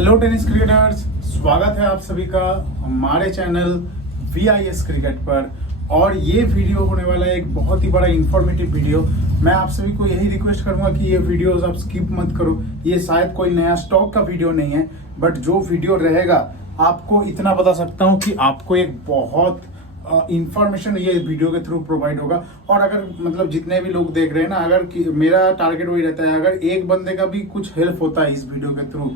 Hello tennis cricketers, स्वागत है आप सभी का हमारे चैनल VIS क्रिकेट पर। और ये वीडियो होने वाला है एक बहुत ही बड़ा इंफॉर्मेटिव वीडियो। मैं आप सभी को यही रिक्वेस्ट करूंगा कि ये वीडियोस आप स्किप मत करो। ये शायद कोई नया स्टॉक का वीडियो नहीं है, बट जो वीडियो रहेगा आपको इतना बता सकता हूँ कि आपको एक बहुत इंफॉर्मेशन ये वीडियो के थ्रू प्रोवाइड होगा। और अगर मतलब जितने भी लोग देख रहे हैं ना, अगर मेरा टारगेट वही रहता है, अगर एक बंदे का भी कुछ हेल्प होता है इस वीडियो के थ्रू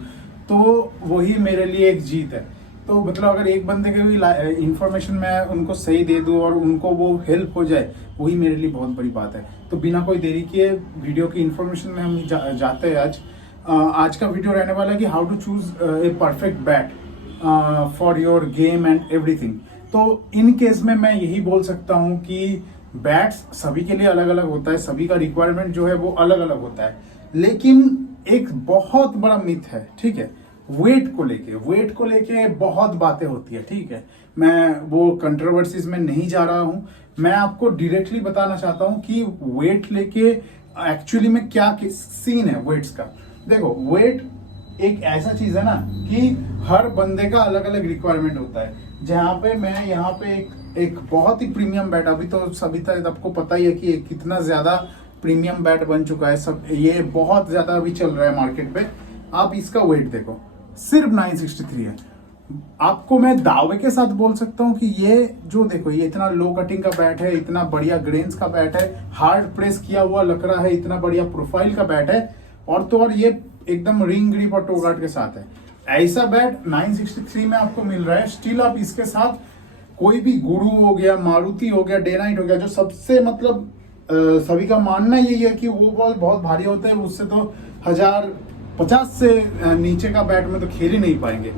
तो वही मेरे लिए एक जीत है। तो मतलब अगर एक बंदे के भी इंफॉर्मेशन मैं उनको सही दे दूं और उनको वो हेल्प हो जाए, वही मेरे लिए बहुत बड़ी बात है। तो बिना कोई देरी किए वीडियो की इंफॉर्मेशन में हम जाते हैं। आज का वीडियो रहने वाला है कि how to choose a perfect bat for your game and everything. तो इन केस में मैं यही बोल सकता हूँ कि बैट्स सभी के लिए अलग अलग होता है, सभी का रिक्वायरमेंट जो है वो अलग अलग होता है। लेकिन एक बहुत बड़ा मिथ है, ठीक है, वेट को लेके बहुत बातें होती है, ठीक है। मैं वो कंट्रोवर्सीज में नहीं जा रहा हूं, मैं आपको डायरेक्टली बताना चाहता हूं कि वेट लेके एक्चुअली में क्या सीन है वेट्स का। देखो, वेट एक ऐसा चीज है ना कि हर बंदे का अलग अलग रिक्वायरमेंट होता है। जहाँ पे मैं यहाँ पे एक बहुत ही प्रीमियम बैट, अभी तो सभी तक आपको पता ही है कि कितना ज्यादा प्रीमियम बैट बन चुका है, सब ये बहुत ज्यादा अभी चल रहा है मार्केट पे। आप इसका वेट देखो, सिर्फ 963 है। आपको मैं दावे के साथ बोल सकता हूँ कि ये जो देखो, ये इतना लो कटिंग का बैट है, इतना बढ़िया ग्रेन्स का बैट है, हार्ड प्रेस किया हुआ लकड़ा है, इतना बढ़िया प्रोफाइल का बैट है, और तो और ये एकदम रिंग ग्रिप और टो गार्ड के साथ है। ऐसा बैट 963 में आपको मिल रहा है। स्टिल आप इसके साथ कोई भी गुरु हो गया, मारुति हो गया, डे नाइट हो गया, जो सबसे मतलब सभी का मानना यही है कि वो बॉल बहुत भारी होते हैं, उससे तो 1050 से नीचे का बैट में तो खेल ही नहीं पाएंगे।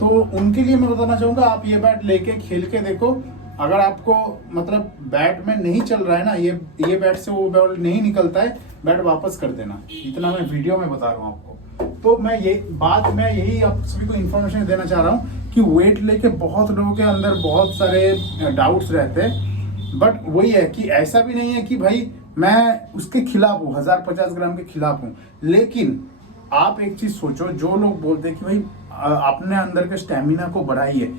तो उनके लिए मैं बताना चाहूंगा, आप ये बैट लेके खेल के देखो। अगर आपको मतलब बैट में नहीं चल रहा है ना, ये बैट से वो बॉल नहीं निकलता है, बैट वापस कर देना। इतना मैं वीडियो में बता रहा हूँ आपको। तो मैं यही आप सभी को इन्फॉर्मेशन देना चाह रहा हूँ कि वेट लेके बहुत लोगों के अंदर बहुत सारे डाउट्स रहते हैं। बट वही है कि ऐसा भी नहीं है कि भाई मैं उसके खिलाफ हूँ, 1050 ग्राम के खिलाफ हूँ। लेकिन आप एक चीज सोचो, जो लोग बोलते हैं कि भाई अपने अंदर के स्टेमिना को बढ़ाइए,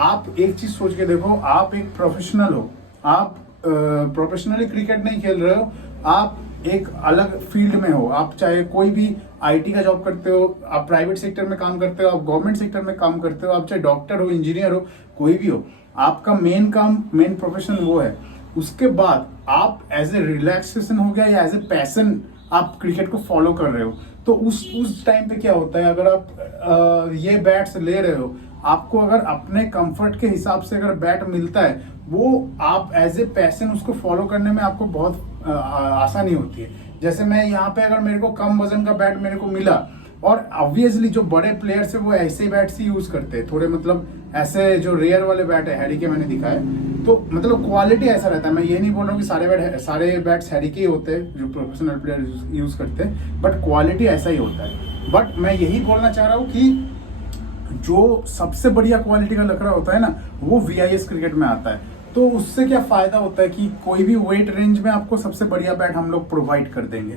आप एक चीज सोच के देखो, आप एक प्रोफेशनल हो, आप प्रोफेशनली क्रिकेट नहीं खेल रहे हो, आप एक अलग फील्ड में हो। आप चाहे कोई भी IT का जॉब करते हो, आप प्राइवेट सेक्टर में काम करते हो, आप गवर्नमेंट सेक्टर में काम करते हो, आप चाहे डॉक्टर हो, इंजीनियर हो, कोई भी हो, आपका मेन प्रोफेशन वो है। उसके बाद आप एज ए रिलैक्सेशन हो गया या एज ए पैशन आप क्रिकेट को फॉलो कर रहे हो, तो उस टाइम पे क्या होता है, अगर आप ये बैट्स ले रहे हो, आपको अगर अपने कंफर्ट के हिसाब से अगर बैट मिलता है, वो आप एज ए पैशन उसको फॉलो करने में आपको बहुत आसानी होती है। जैसे मैं यहाँ पे अगर मेरे को कम वजन का बैट मेरे को मिला, और ऑब्वियसली जो बड़े प्लेयर्स है वो ऐसे बैट्स ही यूज करते हैं, थोड़े मतलब ऐसे जो रेयर वाले बैट है, हैरी के मैंने दिखाया, तो मतलब क्वालिटी ऐसा रहता है। मैं ये नहीं बोल रहा हूँ कि सारे बैट्स हैरी के ही होते हैं जो प्रोफेशनल प्लेयर यूज करते हैं, बट क्वालिटी ऐसा ही होता है। बट मैं यही बोलना चाह रहा हूँ कि जो सबसे बढ़िया क्वालिटी का लकड़ा होता है ना, वो VIS क्रिकेट में आता है। तो उससे क्या फायदा होता है कि कोई भी वेट रेंज में आपको सबसे बढ़िया बैट हम लोग प्रोवाइड कर देंगे।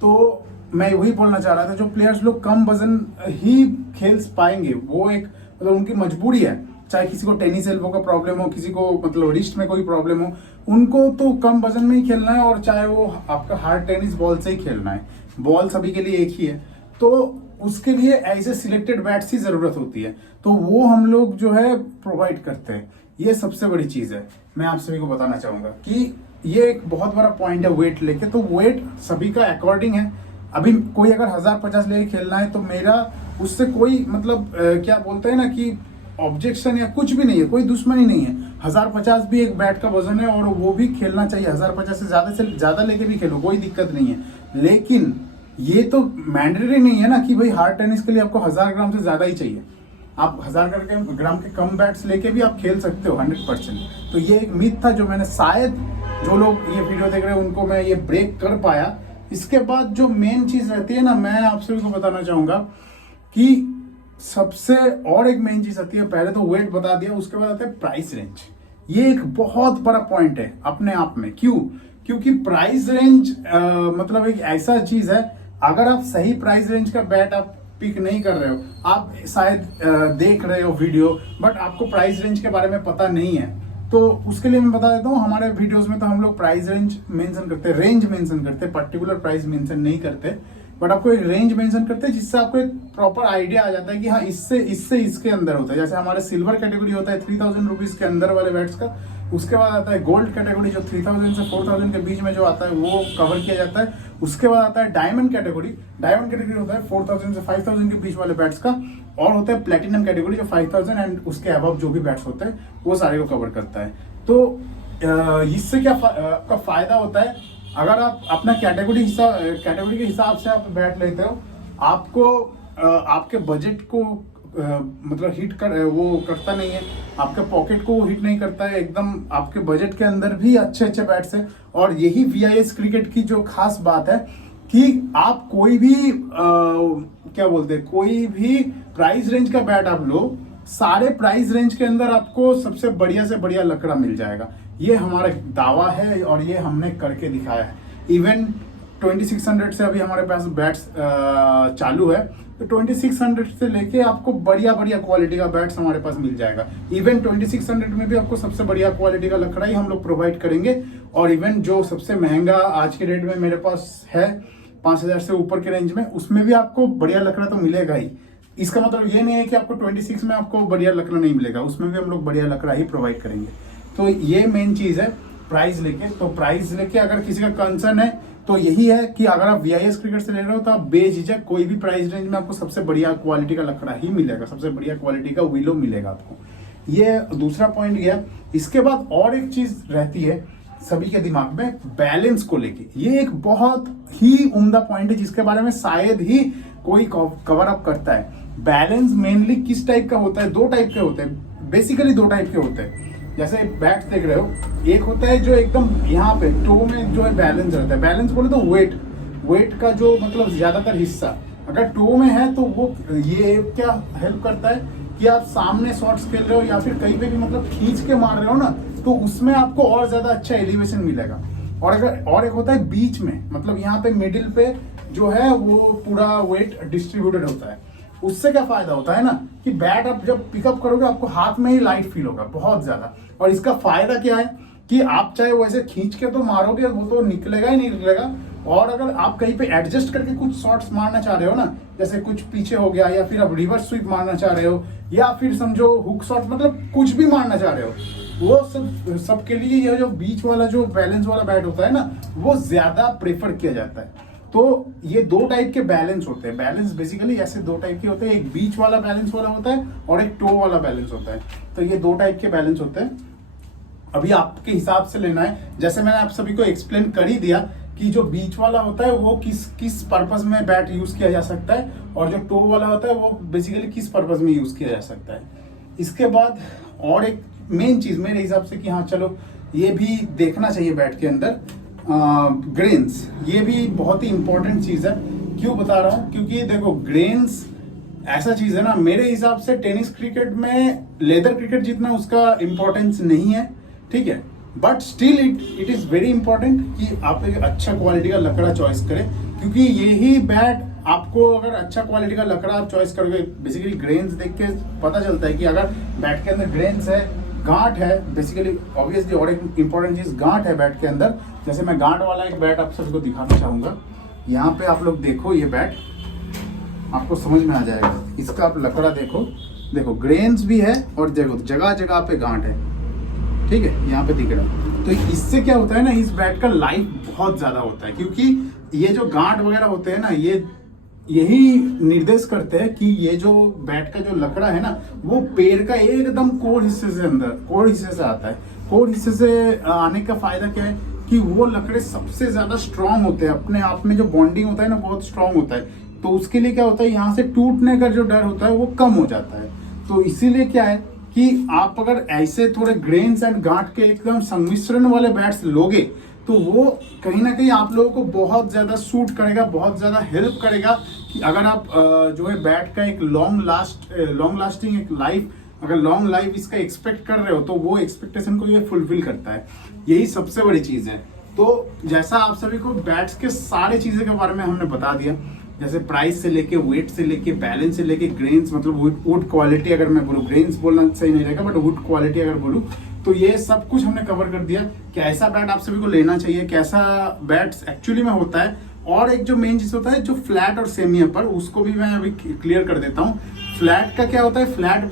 तो मैं वही बोलना चाह रहा था, जो प्लेयर्स लोग कम वजन ही खेल पाएंगे, वो एक मतलब उनकी मजबूरी है। चाहे किसी को टेनिस एल्बो का प्रॉब्लम हो, किसी को मतलब रिस्ट में कोई प्रॉब्लम हो, उनको तो कम वजन में ही खेलना है, और चाहे वो आपका हार्ड टेनिस बॉल से ही खेलना है, बॉल सभी के लिए एक ही है। तो उसके लिए ऐसे सिलेक्टेड बैट्स की जरूरत होती है, तो वो हम लोग जो है प्रोवाइड करते हैं। ये सबसे बड़ी चीज है, मैं आप सभी को बताना चाहूंगा कि ये एक बहुत बड़ा पॉइंट है वेट लेके। तो वेट सभी का अकॉर्डिंग है। अभी कोई अगर 1050 लेके खेलना है तो मेरा उससे कोई मतलब क्या बोलते हैं ना कि ऑब्जेक्शन या कुछ भी नहीं है, कोई दुश्मनी नहीं है। 1050 भी एक बैट का वजन है, और वो भी खेलना चाहिए। 1050 से ज्यादा लेके भी खेलो, कोई दिक्कत नहीं है। लेकिन ये तो मैंडेटरी नहीं है ना कि भाई हार्ड टेनिस के लिए आपको 1000 ग्राम से ज्यादा ही चाहिए। आप 1000 ग्राम के कम बैट्स लेके भी आप खेल सकते हो 100%। तो ये एक मिथ था जो मैंने, शायद जो लोग ये वीडियो देख रहे हैं उनको मैं ये ब्रेक कर पाया। इसके बाद जो मेन चीज रहती है ना, मैं आप सभी को बताना चाहूंगा कि सबसे और एक मेन चीज आती है। पहले तो वेट बता दिया, उसके बाद आता है प्राइस रेंज। ये एक बहुत बड़ा पॉइंट है अपने आप में। क्योंकि प्राइस रेंज मतलब एक ऐसा चीज है, अगर आप सही प्राइस रेंज का बैट आप पिक नहीं कर रहे हो, आप शायद देख रहे हो वीडियो बट आपको प्राइस रेंज के बारे में पता नहीं है, तो उसके लिए मैं बता देता हूँ, हमारे वीडियोस में तो हम लोग प्राइस रेंज मेंशन करते हैं, रेंज मेंशन करते हैं, पर्टिकुलर प्राइस मेंशन नहीं करते, बट आपको एक रेंज मेंशन करते हैं जिससे आपको एक प्रॉपर आइडिया आ जाता है कि हाँ इससे इससे इसके अंदर होता है। जैसे हमारे सिल्वर कैटेगरी होता है 3000 रुपीज के अंदर वाले बैट्स का, उसके बाद आता है गोल्ड कैटेगरी जो 3000 से 4000 के बीच में जो आता है वो कवर किया जाता है। उसके बाद आता है डायमंड कैटेगरी, डायमंड कैटेगरी होता है 4000 से 5000 के बीच वाले बैट्स का, और होता है प्लेटिनम कैटेगरी जो 5000 एंड उसके अबव जो भी बैट्स होते हैं वो सारे को कवर करता है। तो इससे क्या आपका फायदा होता है, अगर आप अपना कैटेगरी के हिसाब से आप बैट लेते हो, आपको आपके बजट को मतलब वो करता नहीं है, आपके पॉकेट को वो हिट नहीं करता है, एकदम आपके बजट के अंदर भी अच्छे अच्छे बैट्स हैं। और यही VIS क्रिकेट की जो खास बात है कि आप कोई भी क्या बोलते हैं, कोई भी प्राइस रेंज का बैट आप लो, सारे प्राइस रेंज के अंदर आपको सबसे बढ़िया से बढ़िया लकड़ा मिल जाएगा। ये हमारा दावा है और ये हमने करके दिखाया है। इवन 2600 से अभी हमारे पास बैट्स चालू है, तो 2600 से लेके आपको बढ़िया बढ़िया क्वालिटी का बैट्स हमारे पास मिल जाएगा। इवन 2600 में भी आपको सबसे बढ़िया क्वालिटी का लकड़ा ही हम लोग प्रोवाइड करेंगे। और इवन जो सबसे महंगा आज के डेट में मेरे पास है 5000 से ऊपर के रेंज में, उसमें भी आपको बढ़िया लकड़ा तो मिलेगा ही। इसका मतलब ये नहीं है कि आपको 26 में आपको बढ़िया लकड़ा नहीं मिलेगा, उसमें भी हम लोग बढ़िया लकड़ा ही प्रोवाइड करेंगे। तो ये मेन चीज है प्राइस लेके। तो प्राइस लेके अगर किसी का कंसर्न है तो यही है कि अगर आप VIS क्रिकेट से ले रहे हो तो आप बेझिझक कोई भी प्राइस रेंज में आपको सबसे बढ़िया क्वालिटी का लकड़ा ही मिलेगा, सबसे बढ़िया क्वालिटी का विलो मिलेगा आपको। ये दूसरा पॉइंट गया। इसके बाद और एक चीज रहती है सभी के दिमाग में, बैलेंस को लेके। ये एक बहुत ही उम्दा पॉइंट है जिसके बारे में शायद ही कोई कवर अप करता है। बैलेंस मेनली किस टाइप का होता है? दो टाइप के होते हैं, बेसिकली दो टाइप के होते हैं। जैसे बैट देख रहे हो, एक होता है जो एकदम यहाँ पे टो में जो है बैलेंस रहता है। बैलेंस बोले तो वेट का जो मतलब ज्यादातर हिस्सा अगर टो में है तो वो ये क्या हेल्प करता है कि आप सामने शॉट्स खेल रहे हो या फिर कहीं पे भी मतलब खींच के मार रहे हो ना, तो उसमें आपको और ज्यादा अच्छा एलिवेशन मिलेगा। और एक होता है बीच में, मतलब यहाँ पे मिडिल पे जो है वो पूरा वेट डिस्ट्रीब्यूटेड होता है। उससे क्या फायदा होता है ना कि बैट आप जब पिकअप करोगे आपको हाथ में ही लाइट फील होगा बहुत ज्यादा। और इसका फायदा क्या है कि आप चाहे वैसे खींच के तो मारोगे वो तो निकलेगा ही नहीं निकलेगा, और अगर आप कहीं पे एडजस्ट करके कुछ शॉट्स मारना चाह रहे हो ना, जैसे कुछ पीछे हो गया या फिर आप रिवर्स स्वीप मारना चाह रहे हो या फिर समझो हुक शॉट, मतलब कुछ भी मारना चाह रहे हो, वो सबके लिए ये जो बीच वाला जो बैलेंस वाला बैट होता है ना वो ज्यादा प्रेफर किया जाता है। तो ये दो टाइप के बैलेंस होते हैं। बैलेंस बेसिकली ऐसे दो टाइप के होते हैं, एक बीच वाला बैलेंस वाला होता है और एक टो वाला बैलेंस होता है। तो ये दो टाइप के बैलेंस होते हैं। अभी आपके हिसाब से लेना है, जैसे मैंने आप सभी को एक्सप्लेन कर ही दिया कि जो बीच वाला होता है वो किस पर्पस में बैट यूज किया जा सकता है, और जो टो वाला होता है वो बेसिकली किस पर्पस में यूज किया जा सकता है। इसके बाद और एक मेन चीज मेरे हिसाब से कि हाँ चलो ये भी देखना चाहिए बैट के अंदर, ग्रेन्स। ये भी बहुत ही इंपॉर्टेंट चीज है। क्यों बता रहा हूँ? क्योंकि देखो ग्रेन्स ऐसा चीज है ना, मेरे हिसाब से टेनिस क्रिकेट में लेदर क्रिकेट जितना उसका इंपॉर्टेंस नहीं है, ठीक है, but still it is very important कि आप एक अच्छा क्वालिटी का लकड़ा चॉइस करें, क्योंकि यही बैट आपको अगर अच्छा क्वालिटी का लकड़ा आप चॉइस करोगे, बेसिकली ग्रेन्स देख के पता चलता है कि अगर बैट के अंदर ग्रेन्स है, गांठ है, बेसिकली ऑब्वियसली, और एक इंपॉर्टेंट चीज गांठ है बैट के अंदर। जैसे मैं गांठ वाला एक बैट आप सबको दिखाना चाहूंगा। यहाँ पे आप लोग देखो, ये बैट आपको समझ में आ जाएगा। इसका आप लकड़ा देखो ग्रेन्स भी है और देखो जगह जगह पे गांठ है, ठीक है, यहाँ पे दिख रहा है। तो इससे क्या होता है ना, इस बैट का लाइफ बहुत ज्यादा होता है, क्योंकि ये जो गांठ वगैरह होते हैं ना, ये यही निर्देश करते हैं कि ये जो बैट का जो लकड़ा है ना वो पैर का एकदम कोर हिस्से से आता है। कोर हिस्से से आने का फायदा क्या है कि वो लकड़े सबसे ज्यादा स्ट्रांग होते हैं, अपने आप में जो बॉन्डिंग होता है ना बहुत स्ट्रांग होता है। तो उसके लिए क्या होता है, यहाँ से टूटने का जो डर होता है वो कम हो जाता है। तो इसीलिए क्या है कि आप अगर ऐसे थोड़े ग्रेन्स एंड गांठ के एकदम सम्मिश्रण वाले बैट्स लोगे तो वो कहीं ना कहीं आप लोगों को बहुत ज्यादा सूट करेगा, बहुत ज्यादा हेल्प करेगा कि अगर आप जो है बैट का एक लॉन्ग लास्टिंग एक लाइफ, अगर लॉन्ग लाइफ इसका एक्सपेक्ट कर रहे हो तो वो एक्सपेक्टेशन को ये फुलफिल करता है। यही सबसे बड़ी चीज है। तो जैसा आप सभी को बैट्स के सारे चीजें के बारे में हमने बता दिया, जैसे प्राइस से लेके, वेट से लेके, बैलेंस से लेके, ग्रेन्स मतलब वुड क्वालिटी, अगर मैं बोलूँ ग्रेन्स बोलना सही नहीं रहेगा, बट वुड क्वालिटी अगर बोलूँ तो ये सब कुछ हमने कवर कर दिया। कैसा बैट आप सभी को लेना चाहिए, कैसा बैट एक्चुअली में होता है, और एक जो मेन चीज होता है जो फ्लैट और सेमी अपर, उसको भी मैं अभी क्लियर कर देता हूँ। फ्लैट का क्या होता है, फ्लैट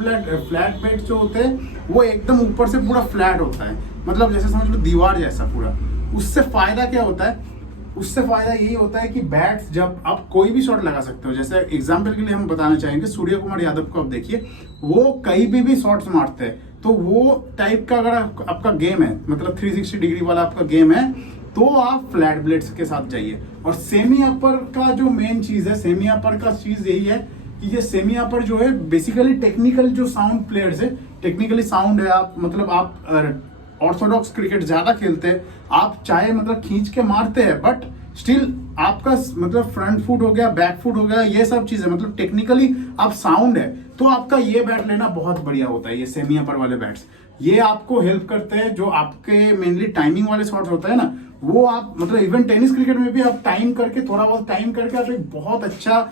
बैट जो होते हैं वो एकदम ऊपर से पूरा फ्लैट होता है, मतलब जैसे समझ लो दीवार जैसा पूरा। उससे फायदा क्या होता है, उससे फायदा यही होता है कि बैट्स जब आप कोई भी शॉट लगा सकते हो, जैसे एग्जांपल के लिए हम बताना चाहेंगे सूर्य कुमार यादव को आप देखिए, वो कहीं भी शॉट्स मारते हैं। तो वो टाइप का अगर आपका गेम है, मतलब 360 डिग्री वाला आपका गेम है, तो आप फ्लैट ब्लेड्स के साथ जाइए। और सेमी अपर का जो मेन चीज है, सेमी अपर का चीज यही है कि ये सेमी अपर जो है बेसिकली टेक्निकल जो साउंड प्लेयर्स है, टेक्निकली साउंड है, आप मतलब आप ऑर्थोडॉक्स क्रिकेट ज्यादा खेलते हैं, आप चाहे मतलब खींच के मारते हैं, बट स्टिल आपका मतलब फ्रंट फुट हो गया, बैक फुट हो गया, ये सब चीजें मतलब टेक्निकली आप साउंड है, तो आपका ये बैट लेना बहुत बढ़िया होता है। ये सेमी अपर वाले बैट्स ये आपको हेल्प करते हैं। जो आपके मेनली टाइमिंग वाले शॉट्स होता है ना, वो आप मतलब इवन टेनिस क्रिकेट में भी आप टाइम करके, थोड़ा बहुत टाइम करके आप एक बहुत अच्छा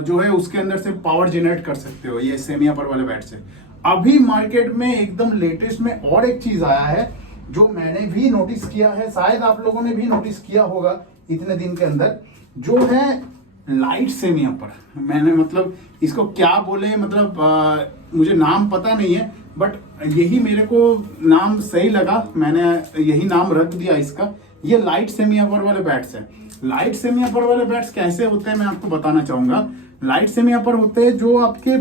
जो है उसके अंदर से पावर जनरेट कर सकते हो ये सेमी अपर वाले बैट से। अभी मार्केट में एकदम लेटेस्ट में और एक चीज आया है जो मैंने भी नोटिस किया है, शायद आप लोगों ने भी नोटिस किया होगा इतने दिन के अंदर, जो है लाइट सेमी अपर। मैंने मतलब इसको क्या बोले, मतलब मुझे नाम पता नहीं है, बट यही मेरे को नाम सही लगा, मैंने यही नाम रख दिया इसका। ये लाइट सेमी अपर वाले बैट्स है। लाइट सेमी अपर वाले बैट्स कैसे होते हैं मैं आपको बताना चाहूंगा। लाइट सेमी अपर होते हैं जो आपके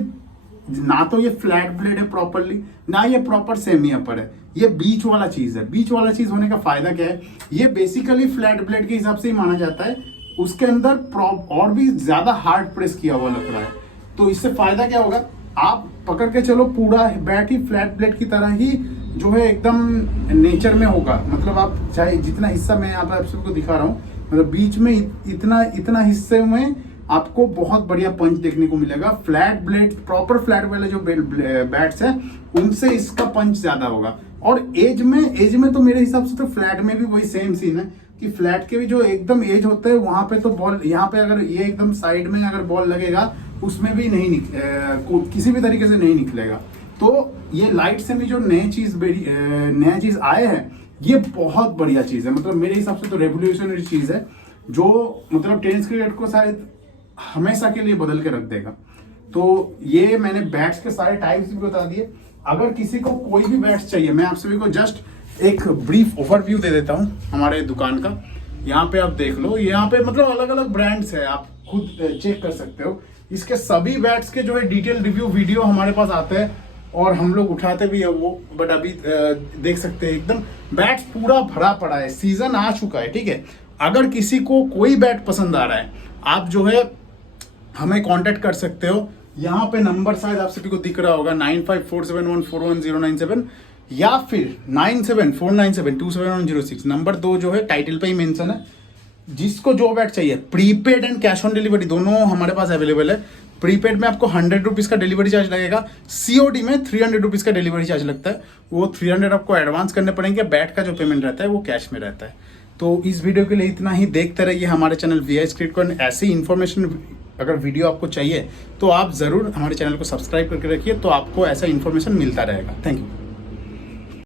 ना तो ये फ्लैट ब्लेड है प्रॉपरली, ना ये प्रॉपर सेमी अपर है, ये बीच वाला चीज है। बीच वाला चीज होने का फायदा क्या है, ये बेसिकली फ्लैट ब्लेड के हिसाब से ही माना जाता है, उसके अंदर और भी ज्यादा हार्ड प्रेस किया हुआ लग रहा है। तो इससे फायदा क्या होगा, आप पकड़ के चलो पूरा बैट ही फ्लैट ब्लेड की तरह ही जो है एकदम नेचर में होगा। मतलब आप चाहे जितना हिस्सा मैं यहाँ पे आप सबको दिखा रहा हूँ, मतलब बीच में इतना हिस्से में आपको बहुत बढ़िया पंच देखने को मिलेगा। फ्लैट ब्लेड, प्रॉपर फ्लैट वाले जो बैट्स हैं उनसे इसका पंच ज्यादा होगा। और एज में तो मेरे हिसाब से तो फ्लैट में भी वही सेम सीन है कि फ्लैट के भी जो एकदम एज होता है वहां पे तो बॉल, यहाँ पे अगर ये एकदम साइड में अगर बॉल लगेगा उसमें भी नहीं किसी भी तरीके से नहीं निकलेगा। तो ये लाइट से भी जो नया चीज आए हैं, ये बहुत बढ़िया चीज है। मतलब मेरे हिसाब से तो रेवोल्यूशनरी चीज है, जो मतलब टेनिस क्रिकेट को शायद हमेशा के लिए बदल के रख देगा। तो ये मैंने बैट्स के सारे टाइप्स भी बता दिए। अगर किसी को कोई भी बैट्स चाहिए, मैं आप सभी को जस्ट एक ब्रीफ ओवरव्यू दे देता हूँ हमारे दुकान का। यहाँ पे आप देख लो, यहाँ पे मतलब अलग अलग ब्रांड्स है, आप खुद चेक कर सकते हो। इसके सभी बैट्स के जो है डिटेल रिव्यू वीडियो हमारे पास आते हैं और हम लोग उठाते भी है वो, बट अभी देख सकते हैं एकदम बैट्स पूरा भरा पड़ा है, सीजन आ चुका है, ठीक है। अगर किसी को कोई बैट पसंद आ रहा है, आप जो है हमें कांटेक्ट कर सकते हो। यहाँ पे नंबर शायद आप सभी को दिख रहा होगा 9547141097 या फिर 9749727106। नंबर 2 जो है टाइटल पे ही मेंशन है। जिसको जो बैट चाहिए, prepaid and cash on delivery दोनों हमारे पास अवेलेबल है। प्रीपेड में आपको 100 रुपीज का डिलीवरी चार्ज लगेगा, सीओडी में 300 रुपीज का डिलीवरी चार्ज लगता है। वो 300 आपको एडवांस करने पड़ेंगे, बैट का जो पेमेंट रहता है वो कैश में रहता है। तो इस वीडियो के लिए इतना ही। देखते रहिए हमारे चैनल VIS क्रिकेट को। ऐसी इन्फॉर्मेशन अगर वीडियो आपको चाहिए तो आप ज़रूर हमारे चैनल को सब्सक्राइब करके रखिए, तो आपको ऐसा इन्फॉर्मेशन मिलता रहेगा। Thank you.